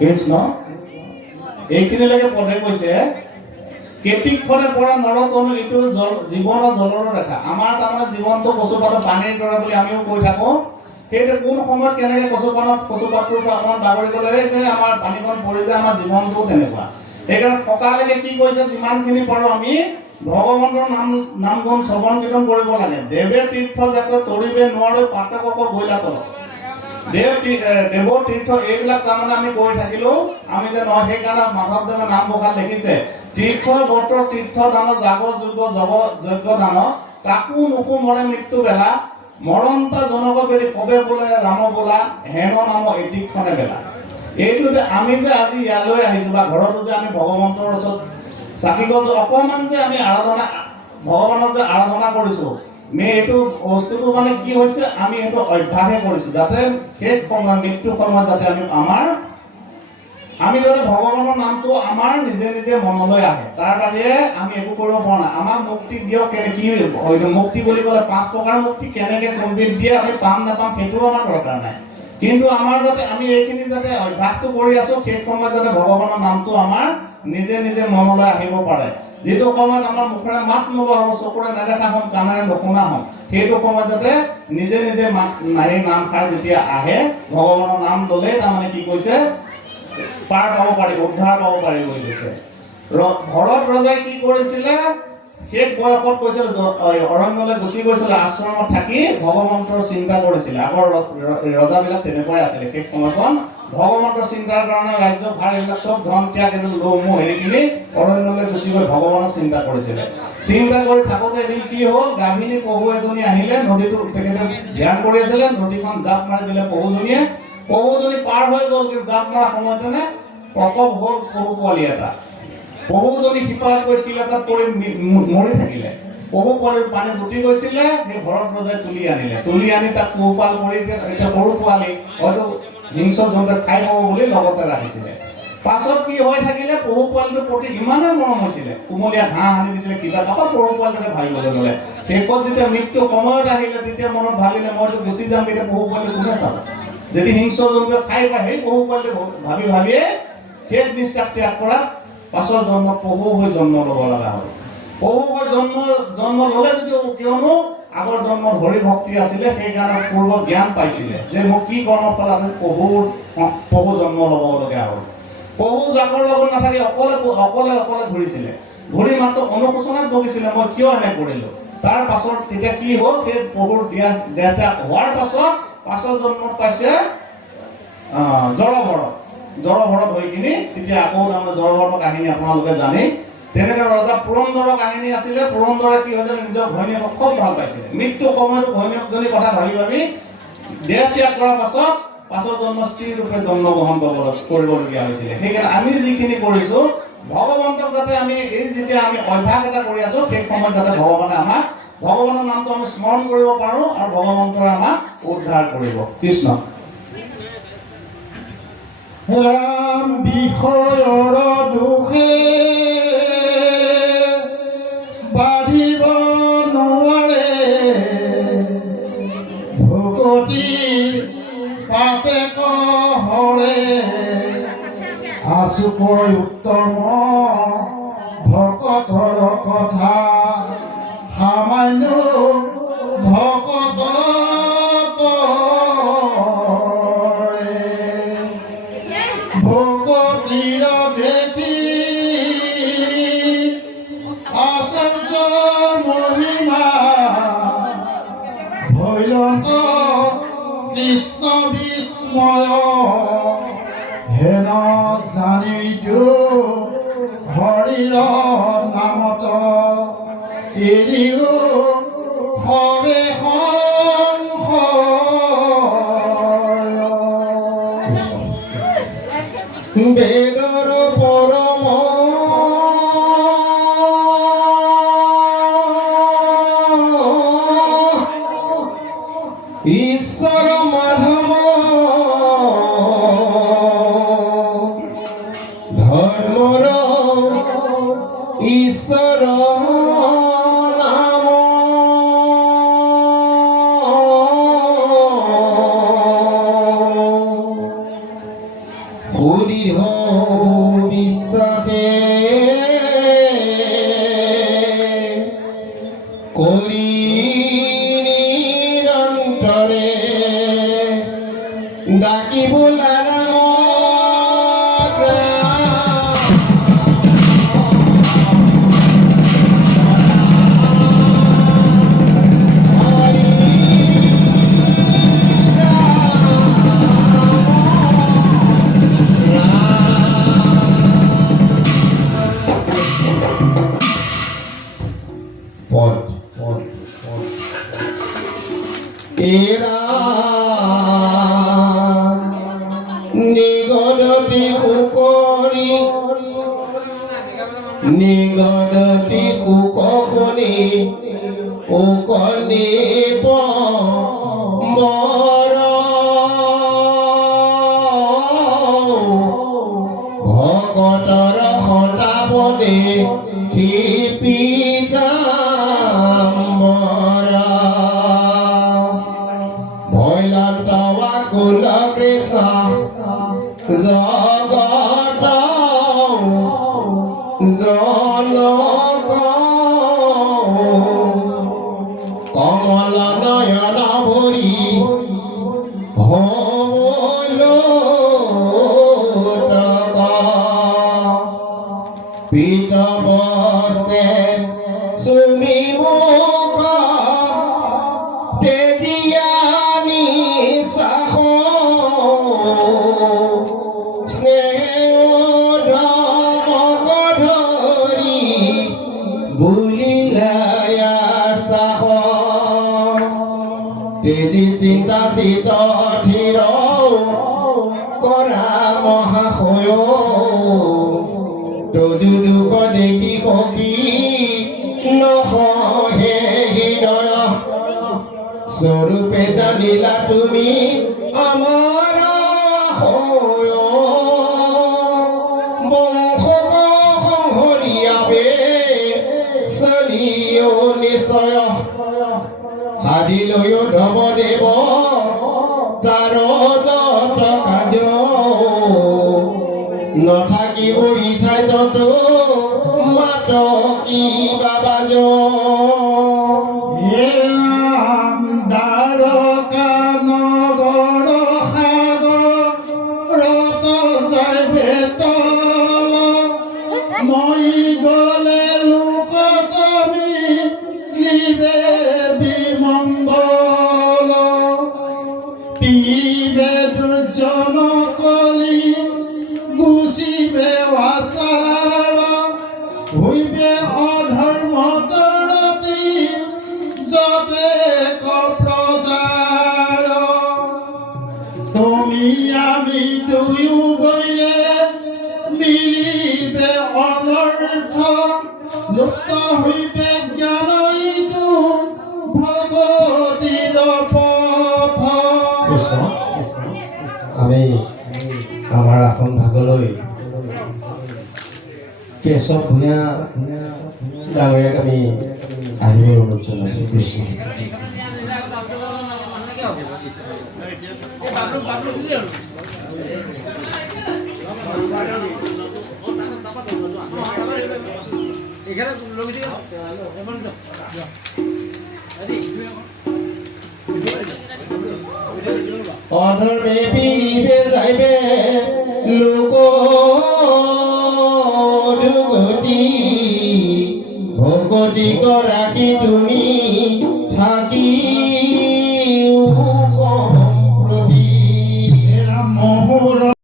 কৃষ্ণ এইখিনিলৈকে পদে কৈছে কেতিকখনে পৰা নৰতনু ইটো জীৱনৰ জলৰ ৰেখা। আমাৰ তাৰমানে জীৱনটো কচুপাতত পানীৰ দৰে বুলি আমিও কৈ থাকোঁ। সেইটো কোন সময়ত কেনেকৈ কচুপাতটোৰ পৰা অকণমান বাগৰি গ'লে যে আমাৰ পানীখন পৰি যায়, আমাৰ জীৱনটো তেনেকুৱা। সেইকাৰণে থকালৈকে কি কৈছে, যিমানখিনি পাৰোঁ আমি ভগৱন্তৰ নাম গুণ শ্ৰৱণ কীৰ্তন কৰিব লাগে। দেৱে তীৰ্থ যাতে তৰিবে নোৱাৰো পাৰ্থকক গৈলাতল। দেৱৰ তীৰ্থ এইবিলাক তাৰমানে আমি কৈ থাকিলেও আমি যে নহয়, সেইকাৰণে মাধৱদেৱে নামঘোষাত লিখিছে তীৰ্থ বৰ্তৰ তীৰ্থ দান জাগ যোগ্য যজ্ঞ দান কাকো নুকু মৰে মৃত্যু বেলা মৰণতা জনক বেৰি কবে বোলে ৰাম বোলা হেন নাম এদিকখনে বেলা। এইটো যে আমি যে আজি ইয়ালৈ আহিছোঁ বা ঘৰতো যে আমি ভগৱন্তৰ ওচৰত চাকি গছ অকণমান যে আমি আৰাধনা ভগৱানক যে আৰাধনা কৰিছোঁ, এইটো বস্তুটো মানে কি হৈছে, আমি এইটো অভ্যাসে কৰিছোঁ যাতে শেষ সময় মৃত্যু সময়ত যাতে আমি যাতে ভগৱানৰ নামটো আমাৰ নিজে নিজে মনলৈ আহে। তাৰ বাহিৰে আমি একো কৰিব পৰা নাই। আমাক মুক্তি দিয়ক, কি মুক্তি বুলি ক'লে 5 প্ৰকাৰ মুক্তি কেনেকৈ কোনবিধ দিয়ে আমি পাম নাপাম সেইটোও আমাৰ দৰকাৰ নাই। কিন্তু আমাৰ যাতে আমি এইখিনি যাতে অভ্যাসটো কৰি আছোঁ, সেই সময়ত যাতে ভগৱানৰ নামটো আমাৰ নিজে নিজে মনলৈ আহিব পাৰে। যিটো সময়ত আমাৰ মুখেৰে মাত নোলোৱা হ'ব, চকুৰে নেদেখা হ'ম, কাণেৰে নুশুনা হ'ম, সেইটো সময়ত যাতে নিজে নিজে সেই নামষাৰ যেতিয়া আহে, ভগৱানৰ নাম ল'লেই তাৰমানে কি কৈছে পাৰ পাব পাৰি, উদ্ধাৰ পাব পাৰি বুলি কৈছে। ভৰত ৰজাই কি কৰিছিলে, শেষ বয়সত কৈছিলে অৰণ্যলৈ গুচি গৈছিলে, আশ্ৰমত থাকি ভগৱন্তৰ চিন্তা কৰিছিলে। আগৰ ৰজাবিলাক তেনেকুৱাই আছিলে। শেষ সময়কণ ভগৱন্তৰ চিন্তাৰ কাৰণে ৰাজ্য ভাৰ এইবিলাক চব ধন ত্যাগ এইবিলাক লোহ হেৰি কিনি অৰণ্যলৈ গুচি গৈ ভগৱানক চিন্তা কৰিছিলে। চিন্তা কৰি থাকোঁতে এদিন কি হ'ল, গাভিনী পহু এজনী আহিলে, নদীটো তেখেতে ধ্যান কৰি আছিলে, নদীখন জাপ মাৰি দিলে পহুজনী পাৰ হৈ গ'ল। কিন্তু জাপ মৰা সময়তেনে প্ৰকপ হ'ল পহু পোৱালি এটা। পহুজনী সিপাৰত গৈ শিল এটাত পৰি মৰি থাকিলে। পহু পোৱালিৰ পানী উটি গৈছিলে, সেই ভৰত ৰজাই তুলি আনি তাক পোহপাল কৰি এতিয়া সৰু পোৱালি হয়তো হিংস্ৰ জন্তুৱে খাই পাব বুলি লগতে ৰাখিছিলে। পাছত কি হৈ থাকিলে, পহু পোৱালিটোৰ প্ৰতি ইমানেই মৰম হৈছিলে, কুমলীয়া ঘাঁহ আনি দিছিলে, কিবা কাপত পহু পোৱালিটোকে ভাবিবলৈ ল'লে। শেষত যেতিয়া মৃত্যু সময়ত আহিলে, তেতিয়া মনত ভাবিলে মইতো গুচি যাম, এতিয়া পহু পোৱালি কোনে চাব। যদি হিংস্ৰ জন্তুৱে খাই পায়, সেই পহু পোৱালি ভাবিয়ে শেষ নিশ্বাস ত্যাগ কৰা পাছৰ জন্মত পহু হৈ জন্ম ল'ব লগা হ'ল। পহু হৈ জন্ম ল'লে যদিও, কিয়নো আগৰ জন্মত হৰি ভক্তি আছিলে, সেইকাৰণে পূৰ্ব জ্ঞান পাইছিলে যে মোক কি কৰ্মৰ ফলত পহু জন্ম ল'বলগীয়া হ'ল। পহু জাকৰ লগত নাথাকি অকলে ঘূৰিছিলে। ঘূৰি মাত্ৰ অনুশোচনাত ভুগিছিলে, মই কিয় এনে কৰিলোঁ। তাৰ পাছত তেতিয়া কি হ'ল, সেই পহুৰ দেহত্যাগ হোৱাৰ পাছত জন্মত পাইছে জড়ভৰত হৈ কিনি, তেতিয়া আকৌ তাৰমানে জড়ভৰৰ কাহিনী আপোনালোকে জানে। তেনেকৈ ৰজা পুৰন্দৰৰ কাহিনী আছিলে। পুৰন্দৰে কি হৈছিলে, নিজৰ ঘৈণীয়েকক খুব ভাল পাইছিলে। মৃত্যু সময়তো ঘৈণীয়েকজনীৰ কথা ভাবি দেহ ত্যাগ কৰাৰ পাছত জন্ম স্ত্ৰী ৰূপে জন্মগ্ৰহণ কৰিবলগীয়া হৈছিলে। সেইকাৰণে আমি যিখিনি কৰিছোঁ, ভগৱন্তক যাতে আমি যেতিয়া আমি অভ্যাস এটা কৰি আছোঁ, সেই সময়ত যাতে ভগৱানে আমাক ভগৱানৰ নামটো আমি স্মৰণ কৰিব পাৰোঁ আৰু ভগৱন্তই আমাক উদ্ধাৰ কৰিব। কৃষ্ণ ৰাম বিষয়ৰ দুখে বাঢ়িব নোৱাৰে, ভকতি পাতে কহৰে আচুকৈ উত্তম ভকতৰ কথা সামান্য ভকত ভকতিৰ ভেটি আচাৰ্য মহিমা ভৈলন্ত কৃষ্ণ বিস্ময় হেন জানিতো হৰিৰ নামত এৰিও সবে বেদৰ পৰম ঈশ্বৰ মাধৱ ধৰ্মৰ ঈশ্বৰ নাম সুধীৰ দৃঢ় বিশ্বাসে কৰি নিৰন্তৰে ডাকিব এৰা নিগদতি কুকৰি নিগদতি কুকনি উকনি বৰ ভকতৰ সতাপদে ক্ষিপিতাম্বৰা ভৈলন্তৱা কুল কৃষ্ণ জগত জনক কমল নয়ন ভৰি হলোটক পীত বস্তে চুমি মুখ তেজিয়ানি সাহ স্নেহ ধৰি বুলিলায়া সাহ তেজি চিন্তা চিত ধীৰ কৰা মহাশয় তজু দুখ দেখি সখী নহে হৃদয় স্বৰূপে জানিলা তুমি আমাৰ হয় বংশক সংহৰিয়াবে চলিও নিশ্চয় সাদিলৈও ধৱদেৱ তাৰ যত কাৰ্য নাথাকিব ইঠাইত মাত কি বাবাজ দ্বাৰকা নগৰ সাগৰত যায় বেতল মই গলে লোকতমি লিবে বিমংগল পিৰিবে দুৰ্জন কলি গুচিবে আচাৰ হইবে অধৰ্ম তৰতি যতে প্ৰজাৰ তুমি আমি দুয়ো গইলে মিলিবে অনৰ্থ লুপ্ত হইবে জ্ঞানইটো ভগতিৰ পথ আমি আমাৰ আসন ভাগলৈ কেশৱ ভূঞা ডাঙৰীয়াক আমি আহিবৰ অনুৰোধ জনাইছোঁ কৃষ্ণ অধৰ্মে পিৰিবে যাইবে লোক দুগতি ভকতি গৰাকী তুমি